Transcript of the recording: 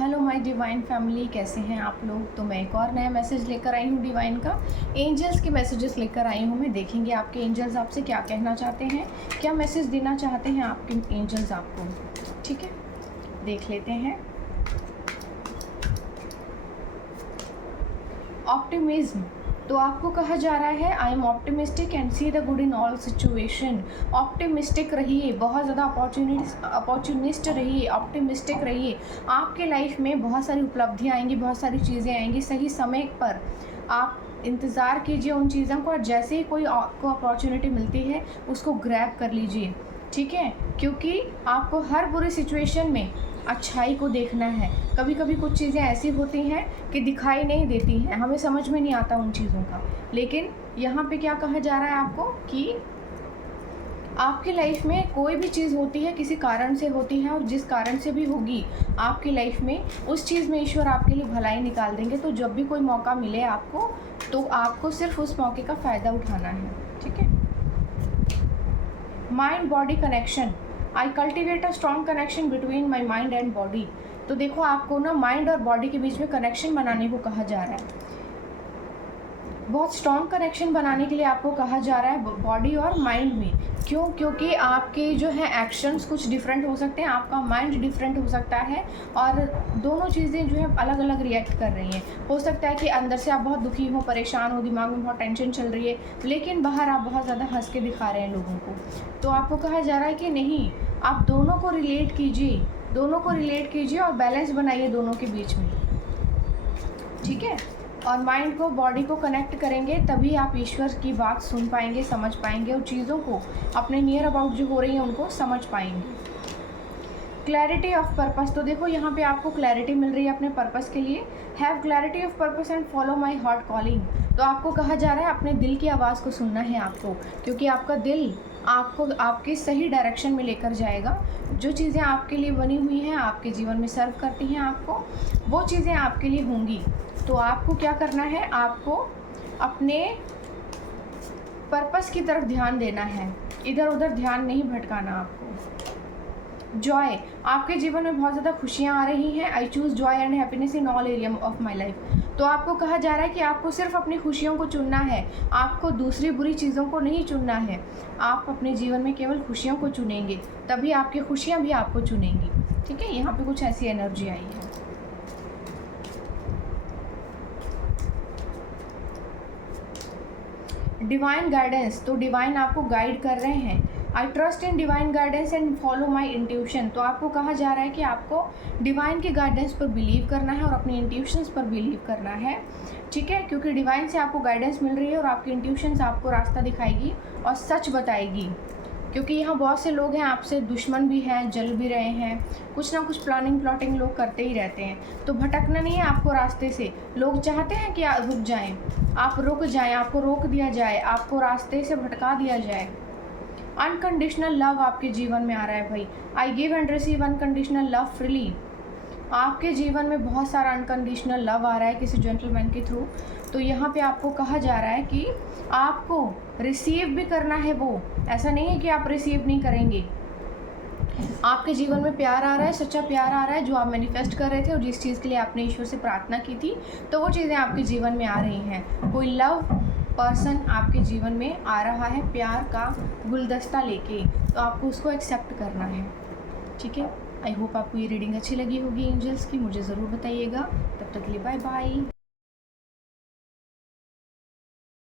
Hello my divine family, कैसे हैं आप लोग। तो मैं एक और नया मैसेज लेकर आई हूँ डिवाइन का। एंजल्स के मैसेजेस लेकर आई हूँ मैं। देखेंगे आपके एंजल्स आपसे क्या कहना चाहते हैं, क्या मैसेज देना चाहते हैं आपके एंजल्स आपको। ठीक है, देख लेते हैं। ऑप्टिमिज्म, तो आपको कहा जा रहा है I am optimistic and see the good in all situation. Optimistic रहिए, बहुत ज़्यादा अपॉर्चुनिस्ट रहिए, ऑप्टिमिस्टिक रहिए। आपके लाइफ में बहुत सारी उपलब्धियाँ आएंगी, बहुत सारी चीज़ें आएंगी सही समय पर। आप इंतज़ार कीजिए उन चीज़ों को, और जैसे ही कोई आपको अपॉर्चुनिटी मिलती है उसको ग्रैब कर लीजिए। ठीक है, क्योंकि आपको हर बुरी सिचुएशन में अच्छाई को देखना है। कभी कभी कुछ चीज़ें ऐसी होती हैं कि दिखाई नहीं देती हैं, हमें समझ में नहीं आता उन चीज़ों का, लेकिन यहाँ पे क्या कहा जा रहा है आपको कि आपकी लाइफ में कोई भी चीज़ होती है किसी कारण से होती है, और जिस कारण से भी होगी आपकी लाइफ में उस चीज़ में ईश्वर आपके लिए भलाई निकाल देंगे। तो जब भी कोई मौका मिले आपको, तो आपको सिर्फ उस मौके का फ़ायदा उठाना है। ठीक है। Mind body connection, I cultivate a strong connection between my mind and body. तो देखो, आपको ना माइंड और बॉडी के बीच में कनेक्शन बनाने को कहा जा रहा है। बहुत स्ट्रॉन्ग कनेक्शन बनाने के लिए आपको कहा जा रहा है बॉडी और माइंड में। क्यों? क्योंकि आपके जो है एक्शंस कुछ डिफरेंट हो सकते हैं, आपका माइंड डिफरेंट हो सकता है, और दोनों चीज़ें जो है अलग अलग रिएक्ट कर रही हैं। हो सकता है कि अंदर से आप बहुत दुखी हो, परेशान हो, दिमाग में बहुत टेंशन चल रही है, लेकिन बाहर आप बहुत ज़्यादा हंस के दिखा रहे हैं लोगों को। तो आपको कहा जा रहा है कि नहीं, आप दोनों को रिलेट कीजिए, दोनों को रिलेट कीजिए और बैलेंस बनाइए दोनों के बीच में। ठीक है, और माइंड को बॉडी को कनेक्ट करेंगे तभी आप ईश्वर की बात सुन पाएंगे, समझ पाएंगे, और चीज़ों को अपने नियर अबाउट जो हो रही हैं उनको समझ पाएंगे। क्लैरिटी ऑफ पर्पस, तो देखो यहाँ पे आपको क्लैरिटी मिल रही है अपने पर्पस के लिए। Have clarity of purpose and follow my heart calling. तो आपको कहा जा रहा है अपने दिल की आवाज़ को सुनना है आपको, क्योंकि आपका दिल आपको आपके सही डायरेक्शन में लेकर जाएगा। जो चीज़ें आपके लिए बनी हुई हैं, आपके जीवन में सर्व करती हैं आपको, वो चीज़ें आपके लिए होंगी। तो आपको क्या करना है, आपको अपने पर्पस की तरफ ध्यान देना है, इधर उधर ध्यान नहीं भटकाना आपको। जॉय, आपके जीवन में बहुत ज़्यादा खुशियाँ आ रही हैं। I choose Joy and happiness in all area of my life. तो आपको कहा जा रहा है कि आपको सिर्फ अपनी खुशियों को चुनना है, आपको दूसरी बुरी चीज़ों को नहीं चुनना है। आप अपने जीवन में केवल खुशियों को चुनेंगे, तभी आपकी खुशियाँ भी आपको चुनेंगी। ठीक है, यहाँ पे कुछ ऐसी एनर्जी आई है। डिवाइन गाइडेंस, तो डिवाइन आपको गाइड कर रहे हैं। I trust in divine guidance and follow my intuition. तो आपको कहा जा रहा है कि आपको डिवाइन के गाइडेंस पर बिलीव करना है और अपनी इंट्यूशंस पर बिलीव करना है। ठीक है, क्योंकि डिवाइन से आपको गाइडेंस मिल रही है और आपकी इंट्यूशंस आपको रास्ता दिखाएगी और सच बताएगी। क्योंकि यहाँ बहुत से लोग हैं, आपसे दुश्मन भी हैं, जल भी रहे हैं, कुछ ना कुछ प्लानिंग प्लॉटिंग लोग करते ही रहते हैं। तो भटकना नहीं है आपको रास्ते से। लोग चाहते हैं कि आप रुक जाएं, आप रुक जाएं, आपको रोक दिया जाए, आपको रास्ते से भटका दिया जाए। अनकंडीशनल लव आपके जीवन में आ रहा है भाई। I give and receive unconditional love freely. आपके जीवन में बहुत सारा अनकंडीशनल लव आ रहा है किसी जेंटलमैन के थ्रू। तो यहाँ पे आपको कहा जा रहा है कि आपको रिसीव भी करना है वो, ऐसा नहीं है कि आप रिसीव नहीं करेंगे। आपके जीवन में प्यार आ रहा है, सच्चा प्यार आ रहा है, जो आप मैनिफेस्ट कर रहे थे और जिस चीज़ के लिए आपने ईश्वर से प्रार्थना की थी, तो वो चीज़ें आपके जीवन में आ रही हैं। कोई लव पर्सन आपके जीवन में आ रहा है प्यार का गुलदस्ता लेके, तो आपको उसको एक्सेप्ट करना है। ठीक है, आई होप आपको ये रीडिंग अच्छी लगी होगी एंजल्स की। मुझे ज़रूर बताइएगा। तब तक के लिए बाय बाय।